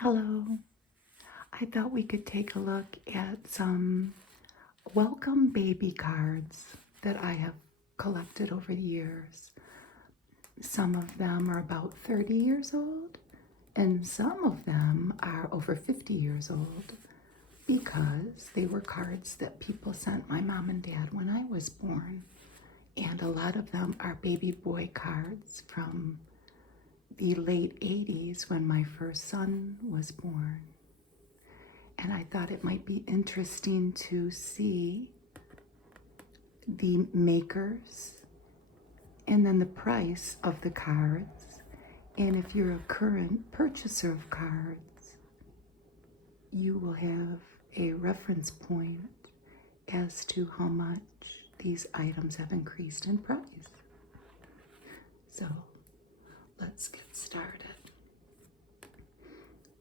Hello. I thought we could take a look at some welcome baby cards that I have collected over the years. Some of them are about 30 years old, and some of them are over 50 years old because they were cards that people sent my mom and dad when I was born. And a lot of them are baby boy cards from the late 80s when my first son was born. And I thought it might be interesting to see the makers and then the price of the cards. And if you're a current purchaser of cards, you will have a reference point as to how much these items have increased in price. So let's get started.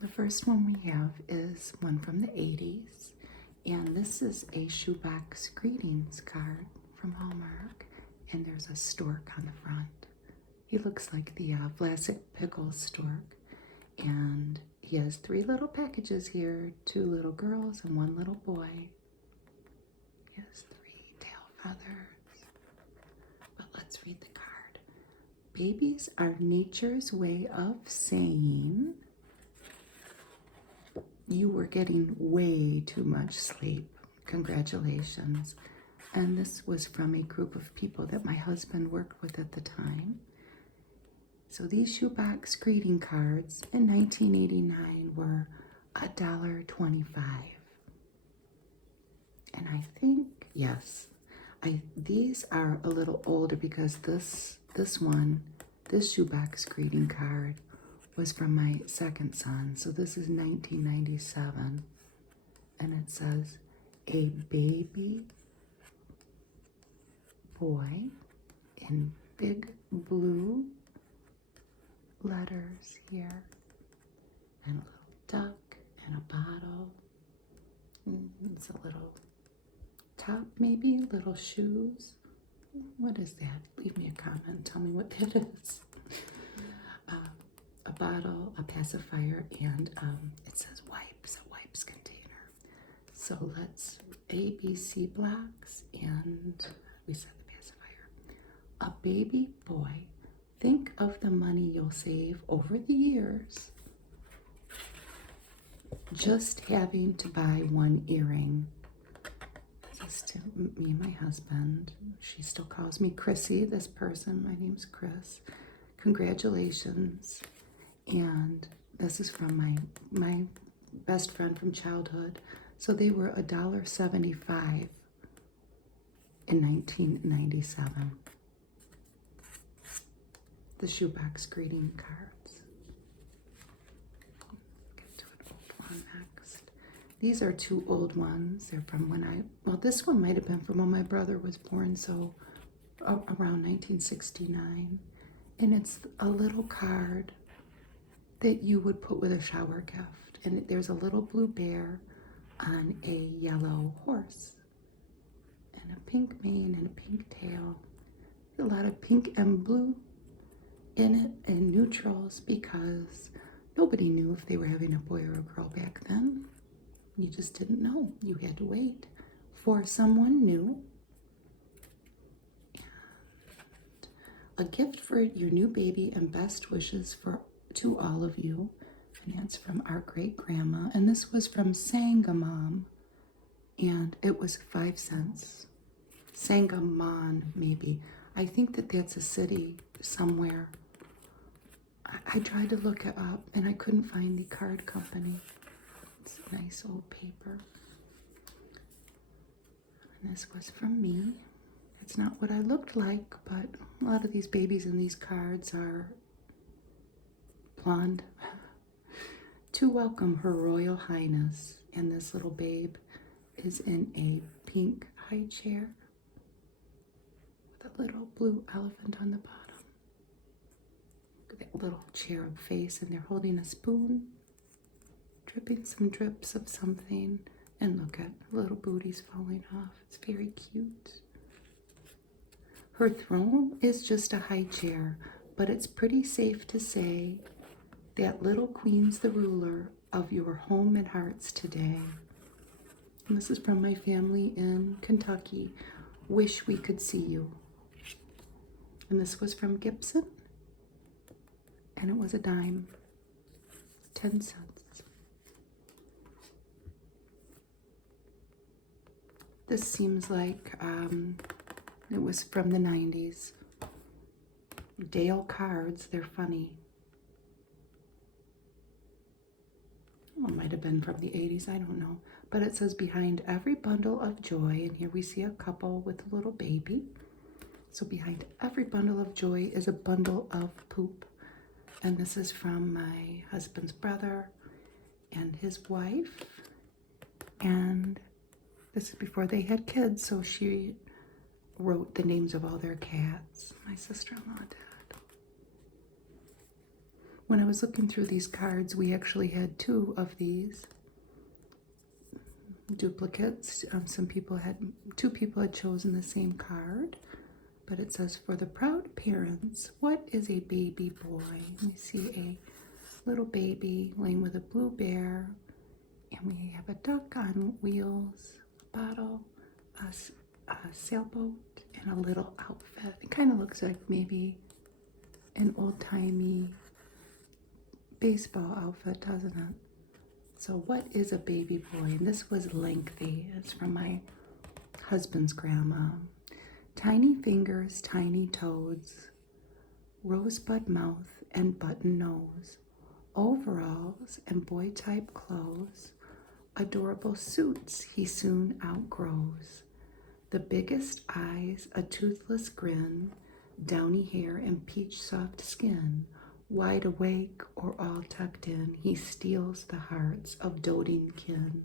The first one we have is one from the 80s, and this is a shoebox greetings card from Hallmark, and there's a stork on the front. He looks like the Vlasic Pickles stork, and he has 3 little packages here, 2 little girls and 1 little boy. He has 3 tail feathers. But let's read the card. Babies are nature's way of saying you were getting way too much sleep. Congratulations. And this was from a group of people that my husband worked with at the time. So these shoebox greeting cards in 1989 were $1.25. And I think, yes, these are a little older because this shoebox greeting card was from my second son. So this is 1997. And it says, a baby boy in big blue letters here. And a little duck and a bottle. It's a little top maybe, little shoes. What is that? Leave me a comment. Tell me what that is. A bottle, a pacifier, and it says wipes, a wipes container. So let's ABC blocks, and we said the pacifier. A baby boy, think of the money you'll save over the years just having to buy 1 earring. This to me and my husband. She still calls me Chrissy, this person. My name's Chris. Congratulations. And this is from my best friend from childhood. So they were $1.75 in 1997. The shoebox greeting cards. Get to an old one next. These are 2 old ones. They're from when this one might have been from when my brother was born, so around 1969. And it's a little card that you would put with a shower gift. And there's a little blue bear on a yellow horse. And a pink mane and a pink tail. A lot of pink and blue in it and neutrals because nobody knew if they were having a boy or a girl back then. You just didn't know. You had to wait for someone new. And a gift for your new baby and best wishes to all of you. And that's from our great grandma. And this was from Sangamon. And it was 5 cents. Sangamon, maybe. I think that's a city somewhere. I tried to look it up and I couldn't find the card company. It's a nice old paper. And this was from me. It's not what I looked like, but a lot of these babies in these cards are blonde. To welcome Her Royal Highness. And this little babe is in a pink high chair with a little blue elephant on the bottom. Look at that little cherub face, and they're holding a spoon, dripping some drips of something. And look at her little booties falling off. It's very cute. Her throne is just a high chair, but it's pretty safe to say that little queen's the ruler of your home and hearts today. And this is from my family in Kentucky. Wish we could see you. And this was from Gibson. And it was a dime. 10 cents. This seems like it was from the 90s. Dale cards, they're funny. Well, it might have been from the 80s, I don't know. But it says, behind every bundle of joy, and here we see a couple with a little baby. So behind every bundle of joy is a bundle of poop. And this is from my husband's brother and his wife. And this is before they had kids, so she wrote the names of all their cats. My sister-in-law did. When I was looking through these cards, we actually had 2 of these duplicates. 2 people had chosen the same card, but it says, for the proud parents, what is a baby boy? We see a little baby laying with a blue bear, and we have a duck on wheels, a bottle, a sailboat, and a little outfit. It kind of looks like maybe an old-timey baseball outfit, doesn't it? So what is a baby boy? And this was lengthy. It's from my husband's grandma. Tiny fingers, tiny toes, rosebud mouth and button nose, overalls and boy-type clothes, adorable suits he soon outgrows. The biggest eyes, a toothless grin, downy hair and peach soft skin, wide awake or all tucked in, he steals the hearts of doting kin.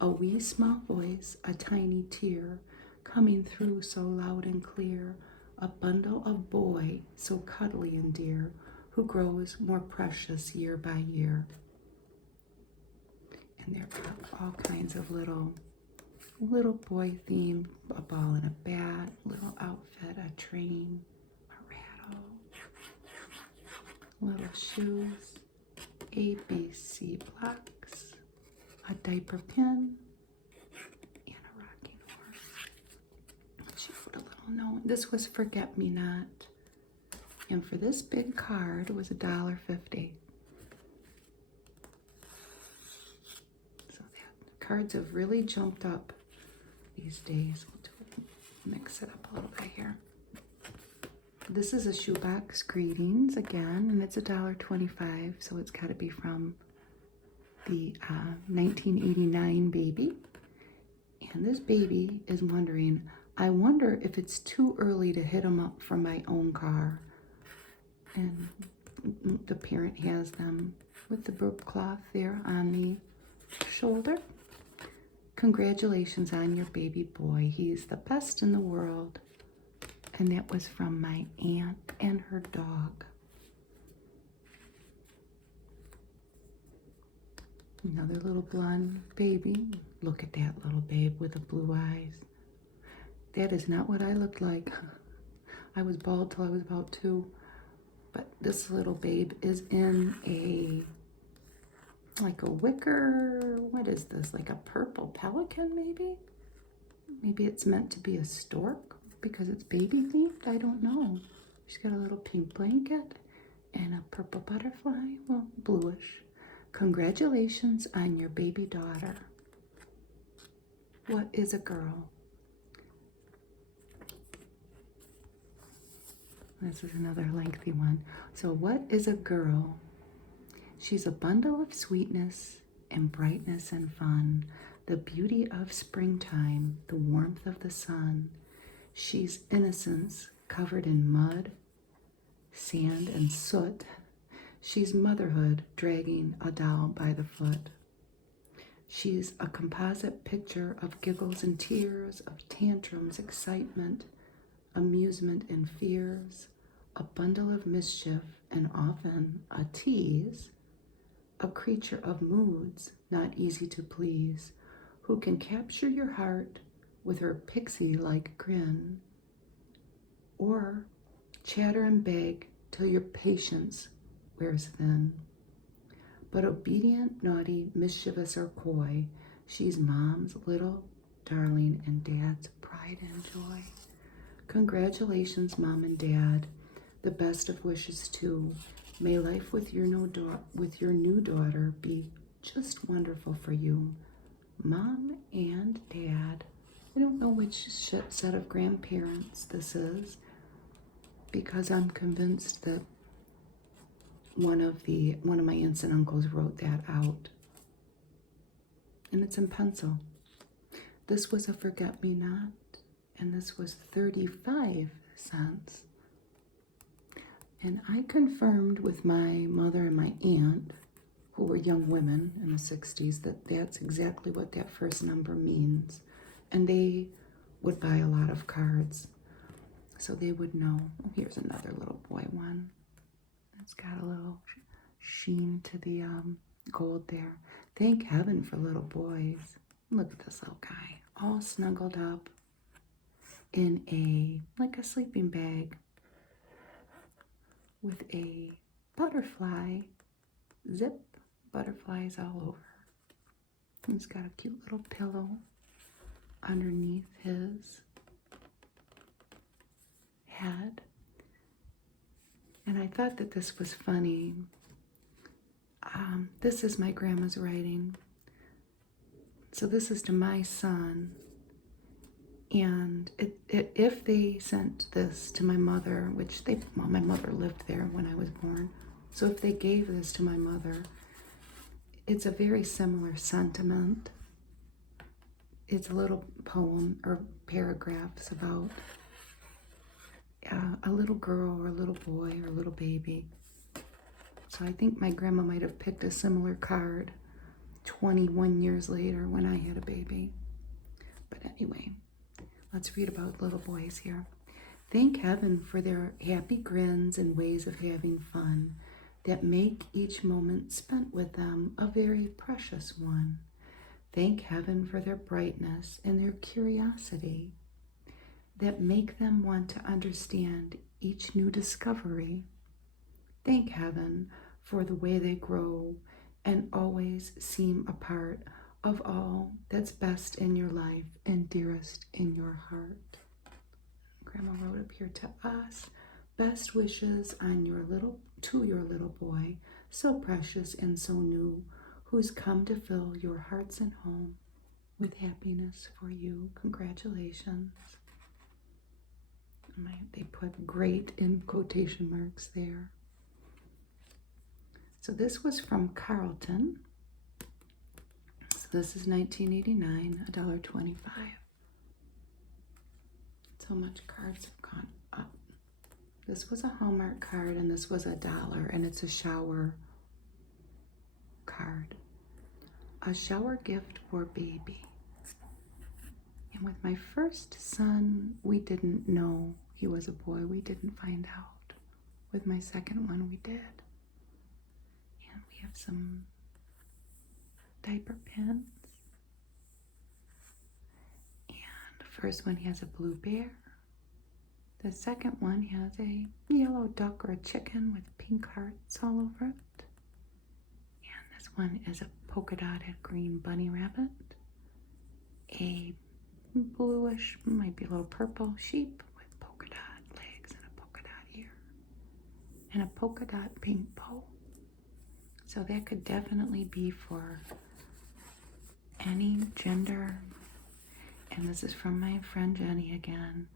A wee small voice, a tiny tear, coming through so loud and clear, a bundle of boy so cuddly and dear, who grows more precious year by year. And there are all kinds of little boy theme, a ball and a bat, little outfit, a train, a rattle, little shoes, ABC blocks, a diaper pin, and a rocking horse. She wrote a little note. This was Forget Me Not. And for this big card, it was $1.50. So that cards have really jumped up these days. We'll mix it up a little bit here. This is a shoebox greetings again, and it's $1.25, so it's got to be from the 1989 baby. And this baby is wondering, I wonder if it's too early to hit him up from my own car. And the parent has them with the burp cloth there on the shoulder. Congratulations on your baby boy. He's the best in the world. And that was from my aunt and her dog. Another little blonde baby. Look at that little babe with the blue eyes. That is not what I looked like. I was bald till I was about 2. But this little babe is in like a wicker, what is this? Like a purple pelican maybe? Maybe it's meant to be a stork because it's baby themed. I don't know. She's got a little pink blanket and a purple butterfly, well, bluish. Congratulations on your baby daughter. What is a girl? This is another lengthy one. So what is a girl? She's a bundle of sweetness and brightness and fun, the beauty of springtime, the warmth of the sun. She's innocence covered in mud, sand, and soot. She's motherhood dragging a doll by the foot. She's a composite picture of giggles and tears, of tantrums, excitement, amusement and fears, a bundle of mischief and often a tease, a creature of moods not easy to please, who can capture your heart with her pixie-like grin, or chatter and beg till your patience wears thin. but obedient, naughty, mischievous, or coy, she's Mom's little darling and Dad's pride and joy. Congratulations, Mom and Dad. The best of wishes too. May life with your new daughter be just wonderful for you, Mom and Dad. I don't know which set of grandparents this is, because I'm convinced that one of my aunts and uncles wrote that out, and it's in pencil. This was a forget-me-not, and this was 35 cents. And I confirmed with my mother and my aunt, who were young women in the 60s, that that's exactly what that first number means. And they would buy a lot of cards, so they would know. Oh, here's another little boy one. It's got a little sheen to the gold there. Thank heaven for little boys. Look at this little guy, all snuggled up in like a sleeping bag with a butterfly zip. Butterflies all over. He's got a cute little pillow underneath his head. And I thought that this was funny. This is my grandma's writing. So this is to my son. And if they sent this to my mother, which my mother lived there when I was born. So if they gave this to my mother, it's a very similar sentiment. It's a little poem or paragraphs about a little girl or a little boy or a little baby. So I think my grandma might have picked a similar card 21 years later when I had a baby. But anyway, let's read about little boys here. Thank heaven for their happy grins and ways of having fun that make each moment spent with them a very precious one. Thank heaven for their brightness and their curiosity that make them want to understand each new discovery. Thank heaven for the way they grow and always seem a part of all that's best in your life and dearest in your heart. Grandma wrote up here to us, best wishes to your little boy, so precious and so new, who's come to fill your hearts and home with happiness for you. Congratulations. They put great in quotation marks there. So this was from Carlton. So this is 1989, $1.25. So much cards have gone up. This was a Hallmark card, and this was $1, and it's a shower card. A shower gift for baby. And with my first son, we didn't know he was a boy. We didn't find out. With my second one, we did. And we have some diaper pins. And the first one has a blue bear. The second one has a yellow duck or a chicken with pink hearts all over it. And this one is a polka dotted green bunny rabbit. A bluish, might be a little purple sheep with polka dot legs and a polka dot ear. And a polka dot pink bow. So that could definitely be for any gender. And this is from my friend Jenny again.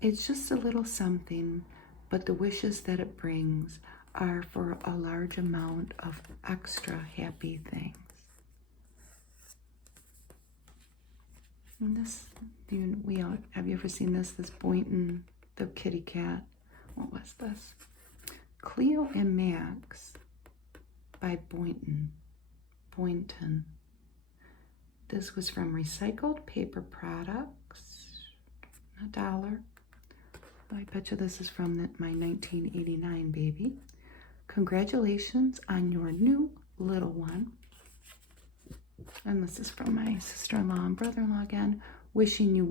It's just a little something, but the wishes that it brings are for a large amount of extra happy things. And this, have you ever seen this? This Boynton, the kitty cat. What was this? Cleo and Max by Boynton. This was from Recycled Paper Products. $1. I bet you this is from my 1989 baby. Congratulations on your new little one. And this is from my sister-in-law and brother-in-law again. Wishing you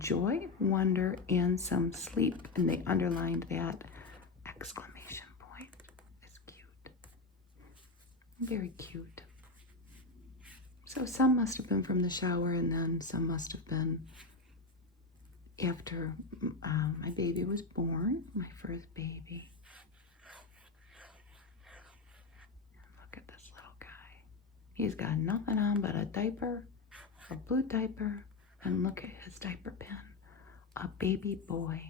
joy, wonder, and some sleep. And they underlined that exclamation point. It's cute. Very cute. So some must have been from the shower, and then some must have been after my baby was born, my first baby. Look at this little guy. He's got nothing on but a diaper, a blue diaper, and look at his diaper pin. A baby boy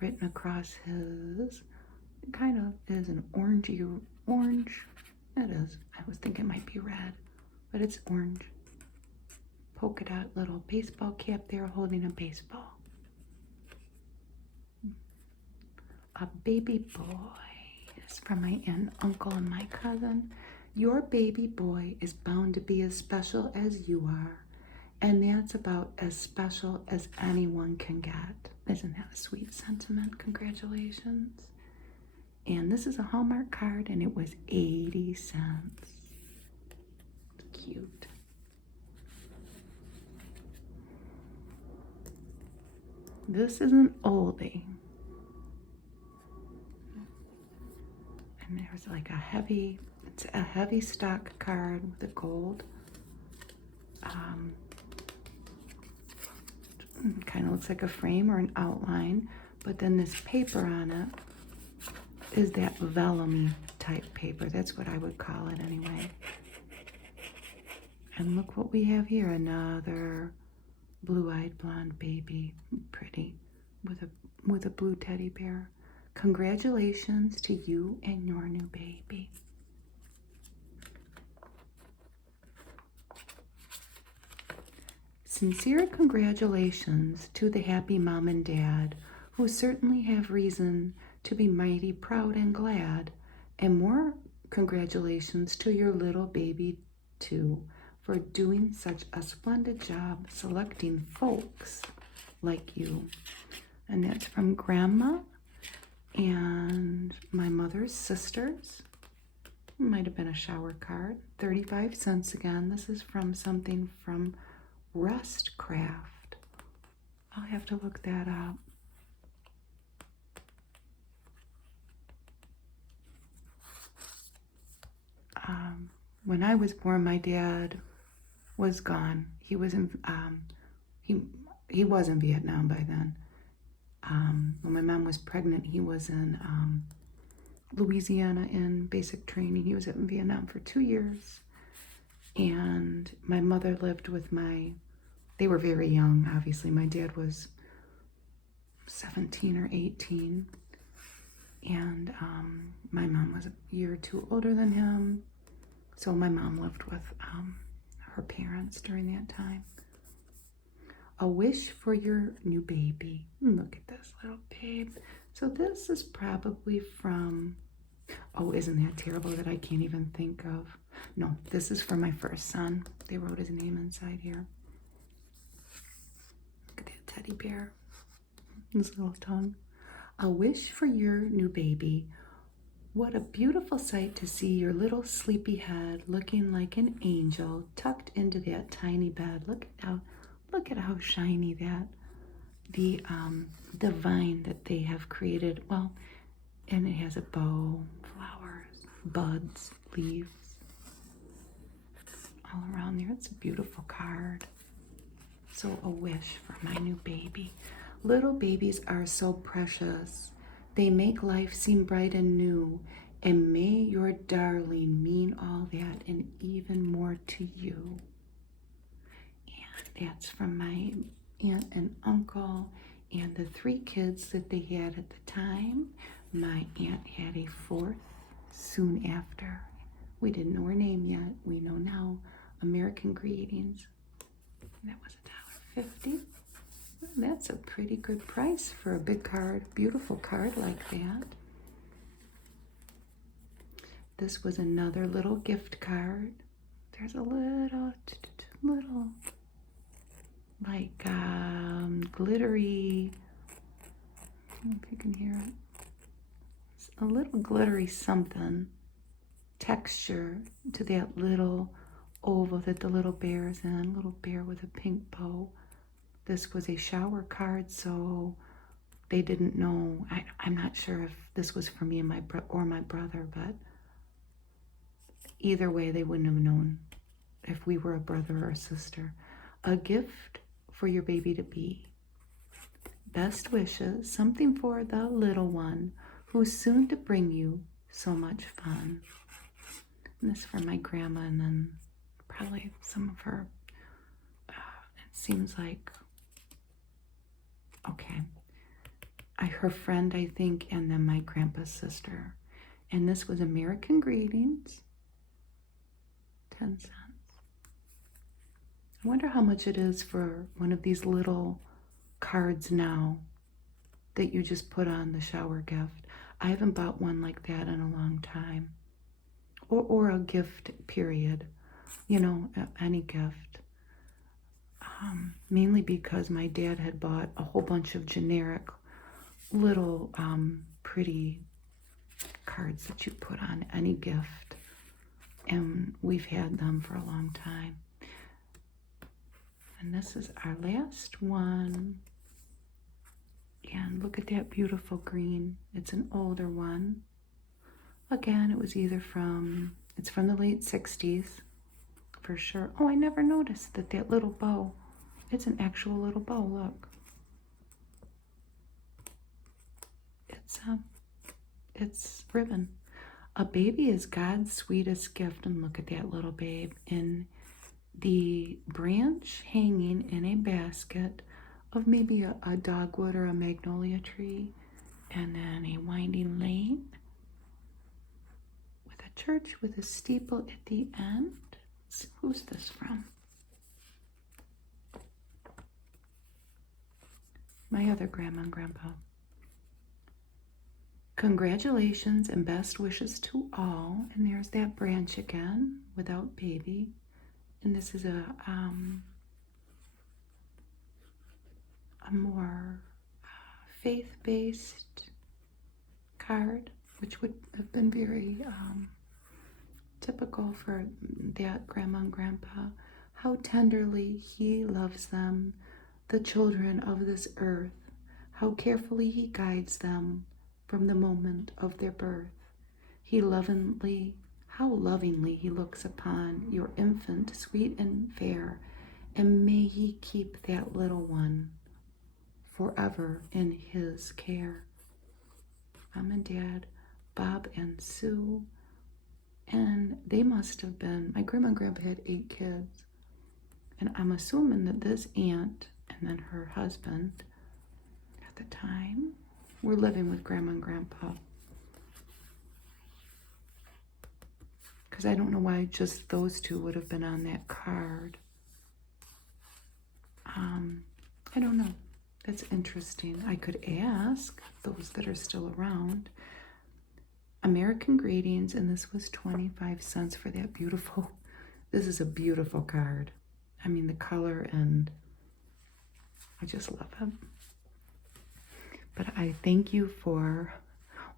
written across his, kind of is an orangey orange. It is. I was thinking it might be red, but it's orange. Polka dot little baseball cap there holding a baseball. A baby boy is from my aunt, uncle, and my cousin. Your baby boy is bound to be as special as you are, and that's about as special as anyone can get. Isn't that a sweet sentiment? Congratulations. And this is a Hallmark card, and it was 80 cents. Cute. This is an oldie. And there's like it's a heavy stock card with a gold. Kind of looks like a frame or an outline, but then this paper on it is that vellum type paper. That's what I would call it anyway. And look what we have here, another blue-eyed blonde baby, pretty, with a blue teddy bear. Congratulations to you and your new baby. Sincere congratulations to the happy mom and dad, who certainly have reason to be mighty proud and glad, and more congratulations to your little baby too, for doing such a splendid job selecting folks like you. And that's from Grandma and my mother's sisters. Might have been a shower card. 35 cents again. This is from something from Rest Craft. I'll have to look that up. When I was born, my dad was gone. He was in he was in Vietnam by then. When my mom was pregnant, he was in Louisiana in basic training. He was in Vietnam for 2 years. And my mother lived with they were very young, obviously. My dad was 17 or 18. And my mom was a year or two older than him. So my mom lived with her parents during that time. A wish for your new baby. Look at this little babe. So this is probably from, oh, isn't that terrible that I can't even think of? No, this is for my first son. They wrote his name inside here. Look at that teddy bear. His little tongue. A wish for your new baby. What a beautiful sight to see your little sleepy head looking like an angel tucked into that tiny bed. Look at how shiny that the vine that they have created. Well, and it has a bow, flowers, buds, leaves all around there. It's a beautiful card. So a wish for my new baby. Little babies are so precious. They make life seem bright and new. And may your darling mean all that and even more to you. And that's from my aunt and uncle and the 3 kids that they had at the time. My aunt had a 4th soon after. We didn't know her name yet. We know now. American Greetings. That was $1.50. That's a pretty good price for a big card, beautiful card like that. This was another little gift card. There's a little like glittery, I don't know if you can hear it. It's a little glittery something texture to that little oval that the little bear's in, little bear with a pink bow. This was a shower card, so they didn't know. I'm not sure if this was for me and my brother, but either way, they wouldn't have known if we were a brother or a sister. A gift for your baby to be. Best wishes, something for the little one who's soon to bring you so much fun. And this for my grandma, and then probably some of her, it seems like, okay, her friend, I think, and then my grandpa's sister. And this was American Greetings, 10 cents. I wonder how much it is for one of these little cards now that you just put on the shower gift. I haven't bought one like that in a long time. Or a gift, period. You know, any gift. Mainly because my dad had bought a whole bunch of generic little pretty cards that you put on any gift. And we've had them for a long time. And this is our last one. And look at that beautiful green. It's an older one. Again, it was either it's from the late 60s, for sure. Oh, I never noticed that little bow, it's an actual little bow, look. It's ribbon. A baby is God's sweetest gift, and look at that little babe in the branch hanging in a basket of maybe a dogwood or a magnolia tree, and then a winding lane with a church with a steeple at the end. Who's this from? My other grandma and grandpa. Congratulations and best wishes to all. And there's that branch again without baby. And this is a more faith-based card, which would have been very typical for that grandma and grandpa. How tenderly he loves them, the children of this earth. How carefully he guides them from the moment of their birth. How lovingly he looks upon your infant, sweet and fair, and may he keep that little one forever in his care. Mom and Dad, Bob and Sue, and they must have been, my grandma and grandpa had 8 kids, and I'm assuming that this aunt and then her husband at the time were living with grandma and grandpa. Because I don't know why just those two would have been on that card. I don't know. That's interesting. I could ask those that are still around. American Greetings, and this was 25 cents for that beautiful, this is a beautiful card. I mean, the color, and I just love it. But I thank you for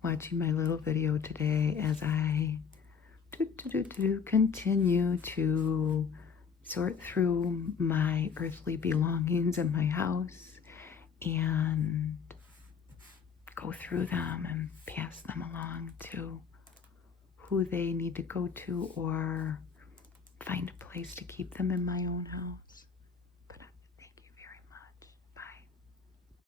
watching my little video today as I continue to sort through my earthly belongings in my house and go through them and pass them along to who they need to go to, or find a place to keep them in my own house.